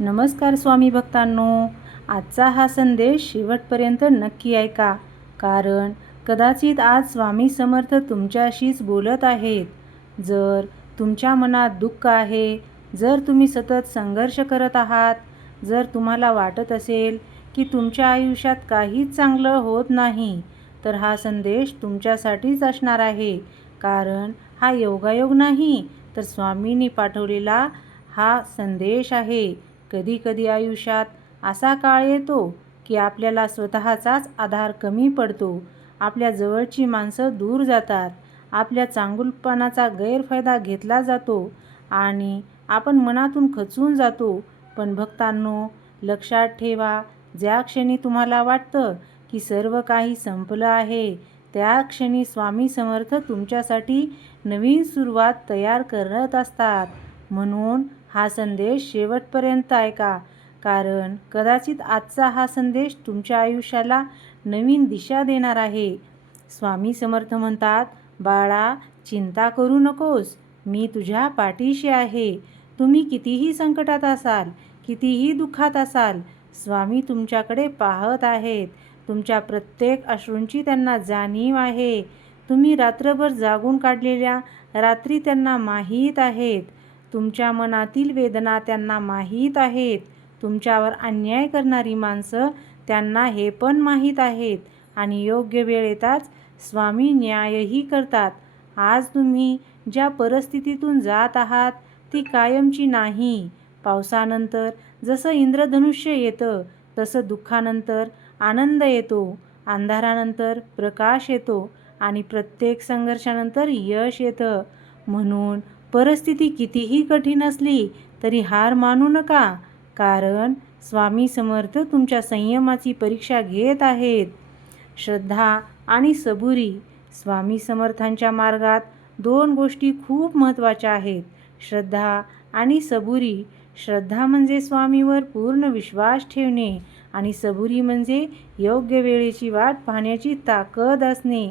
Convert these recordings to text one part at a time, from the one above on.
नमस्कार स्वामी भक्तांनो, आजचा हा संदेश शेवटपर्यंत नक्की ऐका, कारण कदाचित आज स्वामी समर्थ तुमच्याशीच बोलत आहेत. जर तुमच्या मनात दुःख आहे, जर तुम्ही सतत संघर्ष करत आहात, जर तुम्हाला वाटत असेल की तुमच्या आयुष्यात काहीच चांगलं होत नाही, तर हा संदेश तुमच्यासाठीच असणार आहे. कारण हा योगायोग नाही, तर स्वामींनी पाठवलेला हा संदेश आहे. कधी कधी आयुष्यात असा काळ येतो की आपल्याला स्वतःचाच आधार कमी पडतो, आपल्या जवळची माणसं दूर जातात, आपल्या चांगुलपणाचा गैरफायदा घेतला जातो आणि आपण मनातून खचून जातो. पण भक्तांनो, लक्षात ठेवा, ज्या क्षणी तुम्हाला वाटतं की सर्व काही संपलं आहे, त्या क्षणी स्वामी समर्थ तुमच्यासाठी नवीन सुरुवात तयार करत असतात. म्हणून हा संदेश शेवटपर्यंत ऐका, कारण कदाचित आजचा हा संदेश तुमच्या आयुष्याला नवीन दिशा देणार आहे. स्वामी समर्थ म्हणतात, बाळा, चिंता करू नकोस, मी तुझ्या पाठीशी आहे. तुम्ही कितीही संकटात असाल, कितीही दुःखात असाल, स्वामी तुमच्याकडे पाहत आहेत. तुमच्या प्रत्येक अश्रूंची त्यांना जाणीव आहे. तुम्ही रात्रभर जागून काढलेल्या रात्री त्यांना माहीत आहेत. तुमच्या मनातील वेदना त्यांना माहीत आहेत. तुमच्यावर अन्याय करणारी माणसं त्यांना हे पण माहीत आहेत आणि योग्य वेळ येताच स्वामी न्यायही करतात. आज तुम्ही ज्या परिस्थितीतून जात आहात ती कायमची नाही. पावसानंतर जसं इंद्रधनुष्य येतं, तसं दुःखानंतर आनंद येतो, अंधारानंतर प्रकाश येतो आणि प्रत्येक संघर्षानंतर यश येतं. म्हणून परिस्थिती कितीही कठीण असली तरी हार मानू नका, कारण स्वामी समर्थ तुमच्या संयमाची परीक्षा घेत आहेत. श्रद्धा आणि सबुरी. स्वामी समर्थांच्या मार्गात दोन गोष्टी खूप महत्त्वाच्या आहेत, श्रद्धा आणि सबुरी. श्रद्धा म्हणजे स्वामीवर पूर्ण विश्वास ठेवणे आणि सबुरी म्हणजे योग्य वेळेची वाट पाहण्याची ताकद असणे.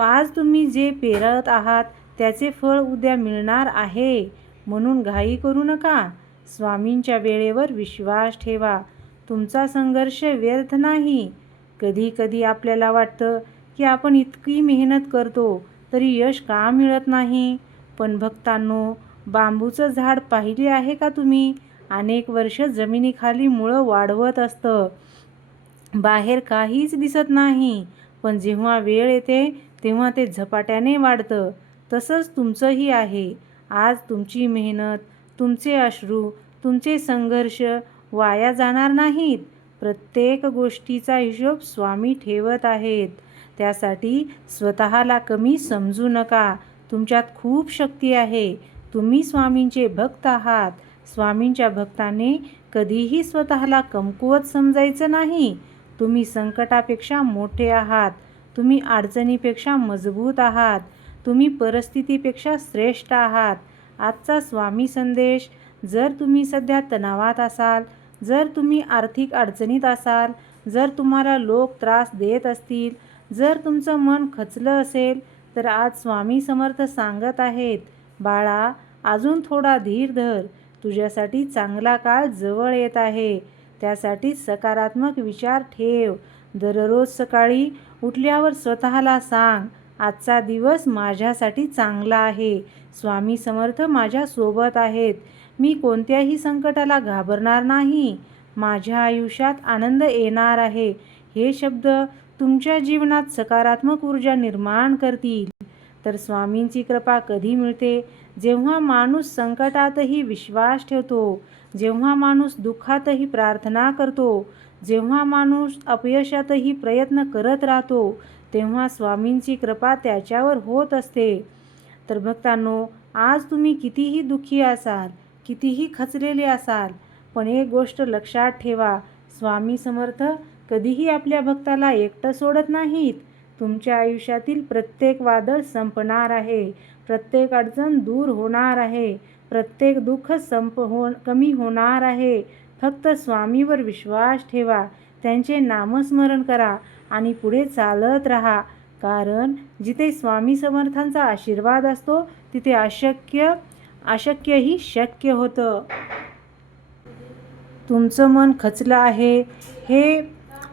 आज तुम्ही जे पेरत आहात त्याचे फळ उद्या मिळणार आहे, म्हणून घाई करू नका. स्वामींच्या वेळेवर विश्वास ठेवा. तुमचा संघर्ष व्यर्थ नाही. कधी कधी आपल्याला वाटतं की आपण इतकी मेहनत करतो तरी यश का मिळत नाही. पण भक्तांनो, बांबूचं झाड पाहिले आहे का तुम्ही? अनेक वर्ष जमिनीखाली मुळं वाढवत असतं, बाहेर काहीच दिसत नाही, पण जेव्हा वेळ येते तेव्हा ते झपाट्याने वाढतं. तसंच तुमचंही आहे. आज तुमची मेहनत, तुमचे अश्रू, तुमचे संघर्ष वाया जाणार नाहीत. प्रत्येक गोष्टीचा हिशोब स्वामी ठेवत आहेत. त्यासाठी स्वतःला कमी समजू नका. तुमच्यात खूप शक्ती आहे. तुम्ही स्वामींचे भक्त आहात. स्वामींच्या भक्ताने कधीही स्वतःला कमकुवत समजायचं नाही. तुम्ही संकटापेक्षा मोठे आहात. तुम्ही अडचणीपेक्षा मजबूत आहात. तुम्ही परिस्थितीपेक्षा श्रेष्ठ आहात. आजचा स्वामी संदेश, जर तुम्ही सध्या तणावात असाल, जर तुम्ही आर्थिक अडचणीत असाल, जर तुम्हाला लोक त्रास देत असतील, जर तुमचं मन खचलं असेल, तर आज स्वामी समर्थ सांगत आहेत, बाळा, अजून थोडा धीर धर. तुझ्यासाठी चांगला काळ जवळ येत आहे. त्यासाठी सकारात्मक विचार ठेव. दररोज सकाळी उठल्यावर स्वतःला सांग, आजचा दिवस माझ्यासाठी चांगला आहे. स्वामी समर्थ माझ्यासोबत आहेत. मी कोणत्याही संकटाला घाबरणार नाही. माझ्या आयुष्यात आनंद येणार आहे. हे शब्द तुमच्या जीवनात सकारात्मक ऊर्जा निर्माण करतील. तर स्वामींची कृपा कधी मिळते? जेव्हा माणूस संकटातही विश्वास ठेवतो, जेव्हा माणूस दुःखातही प्रार्थना करतो, जेव्हा माणूस अपयशातही प्रयत्न करत राहतो, तेव्हा स्वामींची कृपा त्याच्यावर होत असते. तर भक्तांनो, आज तुम्ही कितीही दुःखी असाल, कितीही खचलेले असाल, पण एक गोष्ट लक्षात ठेवा, स्वामी समर्थ कधीही आपल्या भक्ताला एकटं सोडत नाहीत. तुमच्या आयुष्यातील प्रत्येक वादळ संपणार आहे, प्रत्येक अडचण दूर होणार आहे, प्रत्येक दुःख कमी होणार आहे. फक्त स्वामीवर विश्वास ठेवा, त्यांचे नामस्मरण करा आणि पुढे चालत राहा. कारण जिथे स्वामी समर्थांचा आशीर्वाद असतो तिथे अशक्यही शक्य होतं. तुमचं मन खचलं आहे हे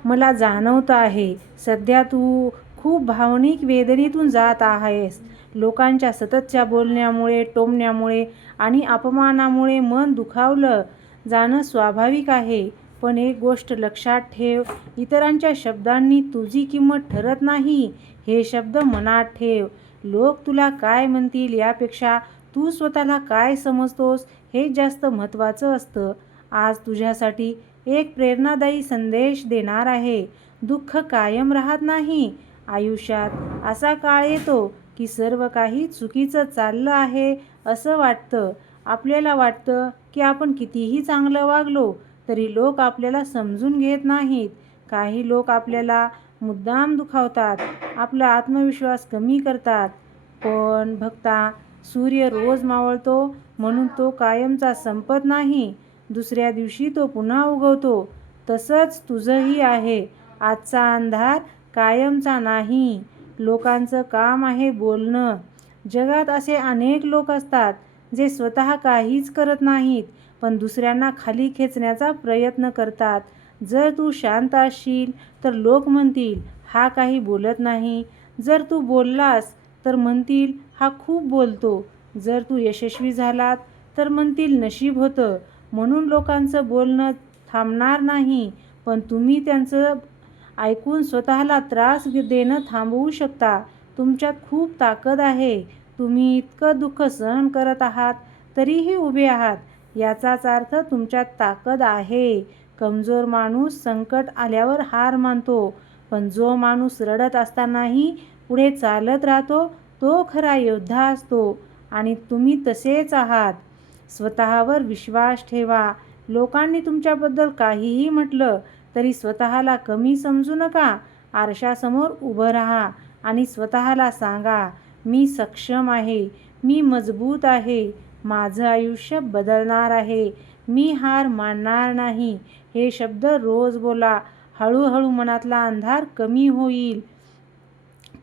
मला जाणवतं आहे. सध्या तू खूप भावनिक वेदनेतून जात आहेस. लोकांच्या सततच्या बोलण्यामुळे, टोमण्यामुळे आणि अपमानामुळे मन दुखावलं जाणं स्वाभाविक आहे. पण एक गोष्ट लक्षात ठेव, इतरांच्या शब्दांनी तुझी किंमत ठरत नाही. हे शब्द मनात ठेव. लोक तुला काय म्हणतील यापेक्षा तू स्वतःला काय समजतोस हे जास्त महत्त्वाचं असतं. आज तुझ्यासाठी एक प्रेरणादायी संदेश देणार आहे. दुःख कायम राहत नाही. आयुष्यात असा काळ येतो की सर्व काही चुकीचं चाललं आहे असं वाटतं. आपल्याला वाटतं की आपण कितीही चांगलं वागलो तरी लोक आपल्याला समजून घेत नाहीत. काही लोक आपल्याला मुद्दाम दुखावतात, आपला आत्मविश्वास कमी करतात. पण भक्ता, सूर्य रोज मावळतो म्हणून तो कायमचा संपत नाही. दुसऱ्या दिवशी तो पुन्हा उगवतो. तसंच तुझंही आहे. आजचा अंधार कायमचा नाही. लोकांचं काम आहे बोलणं. जगात असे अनेक लोक असतात जे स्वतः काहीच करत नाहीत पण दुसऱ्यांना खाली खेचण्याचा प्रयत्न करतात. जर तू शांत असशील तर लोक म्हणतील हा काही बोलत नाही. जर तू बोललास तर म्हणतील हा खूप बोलतो. जर तू यशस्वी झालात तर म्हणतील नशीब होतं. म्हणून लोकांचं बोलणं थांबणार नाही पण तुम्ही त्यांचं ऐकून स्वतःला त्रास देणं थांबवू शकता. तुमच्यात खूप ताकद आहे. तुम्ही इतकं दुःख सहन करत आहात तरीही उभे आहात. याचाच अर्थ तुमच्यात ताकद आहे. कमजोर माणूस संकट आल्यावर हार मानतो पण जो माणूस रडत असतानाही पुढे चालत राहतो तो खरा योद्धा असतो. आणि तुम्ही तसेच आहात. स्वतःवर विश्वास ठेवा. लोकांनी तुमच्याबद्दल काहीही म्हटलं तरी स्वतःला कमी समजू नका. आरशासमोर उभं राहा आणि स्वतःला सांगा, मी सक्षम आहे, मी मजबूत आहे, माझं आयुष्य बदलणार आहे, मी हार मानणार नाही. हे शब्द रोज बोला. हळूहळू मनातला अंधार कमी होईल.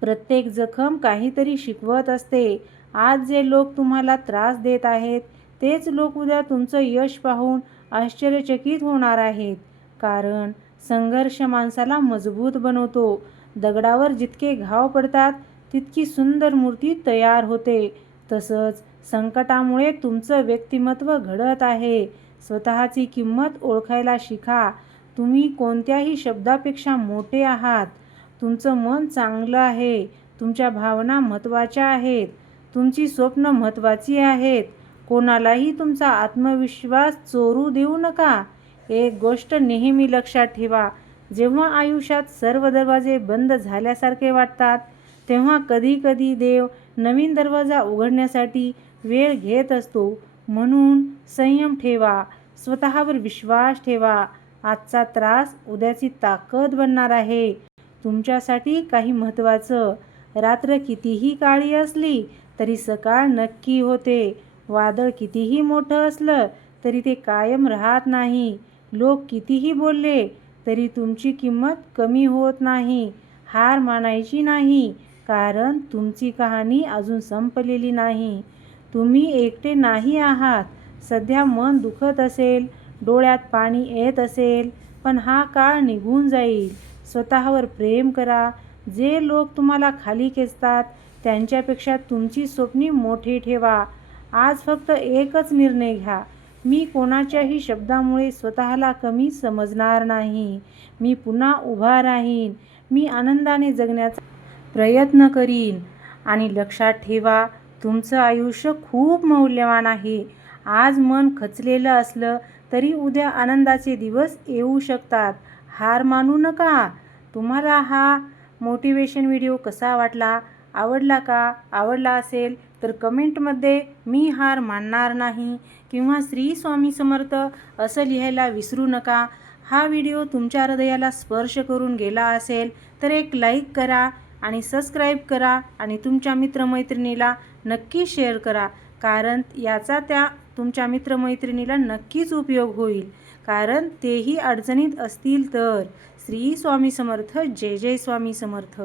प्रत्येक जखम काहीतरी शिकवत असते. आज जे लोक तुम्हाला त्रास देत आहेत तेच लोक उद्या तुमचं यश पाहून आश्चर्यचकित होणार आहेत. कारण संघर्ष माणसाला मजबूत बनवतो. दगडावर जितके घाव पडतात तितकी सुंदर मूर्ती तयार होते. तसंच संकटामुळे तुमचं व्यक्तिमत्व घडत आहे. स्वतःची किंमत ओळखायला शिका. तुम्ही कोणत्याही शब्दापेक्षा मोठे आहात. तुमचं मन चांगलं आहे. तुमच्या भावना महत्त्वाच्या आहेत. तुमची स्वप्न महत्त्वाची आहेत. कोणालाही तुमचा आत्मविश्वास चोरू देऊ नका. एक गोष्ट नेहमी लक्षात ठेवा, जेव्हा आयुष्यात सर्व दरवाजे बंद झाल्यासारखे वाटतात तेव्हा कधीकधी देव नवीन दरवाजा उघडण्यासाठी वेळ घेत असतो. म्हणून संयम ठेवा. स्वतःवर विश्वास ठेवा. आजचा त्रास उद्याची ताकद बनणार आहे. तुमच्यासाठी काही महत्त्वाचं. रात्र कितीही काळी असली तरी सकाळ नक्की होते. वादळ कितीही मोठं असलं तरी ते कायम राहत नाही. लोक कितीही बोलले तरी तुमची किंमत कमी होत नाही. हार मानायची नाही कारण तुमची कहाणी अजून संपलेली नाही. तुम्ही एकटे नाही आहात. सध्या मन दुखत असेल, डोळ्यात पाणी येत असेल पण हा काळ निघून जाईल. स्वतःवर प्रेम करा. जे लोक तुम्हाला खाली खेचतात त्यांच्यापेक्षा तुमची स्वप्ने मोठी ठेवा. आज फक्त एकच निर्णय घ्या, मी कोणाच्याही शब्दामुळे स्वतःला कमी समजणार नाही. मी पुन्हा उभा राहीन. मी आनंदाने जगण्याचा प्रयत्न करीन. आणि लक्षात ठेवा, तुमचं आयुष्य खूप मौल्यवान आहे. आज मन खचलेलं असलं तरी उद्या आनंदाचे दिवस येऊ शकतात. हार मानू नका. तुम्हाला हा मोटिवेशन व्हिडिओ कसा वाटला? आवडला का? आवडला असेल तर कमेंटमध्ये मी हार मानणार नाही किंवा श्री स्वामी समर्थ असं लिहायला विसरू नका. हा व्हिडिओ तुमच्या हृदयाला स्पर्श करून गेला असेल तर एक लाईक करा आणि सबस्क्राईब करा आणि तुमच्या मित्रमैत्रिणीला नक्की शेअर करा. कारण याचा त्या तुमच्या मित्रमैत्रिणीला नक्कीच उपयोग होईल. कारण तेही अडचणीत असतील तर. श्री स्वामी समर्थ. जय जय स्वामी समर्थ.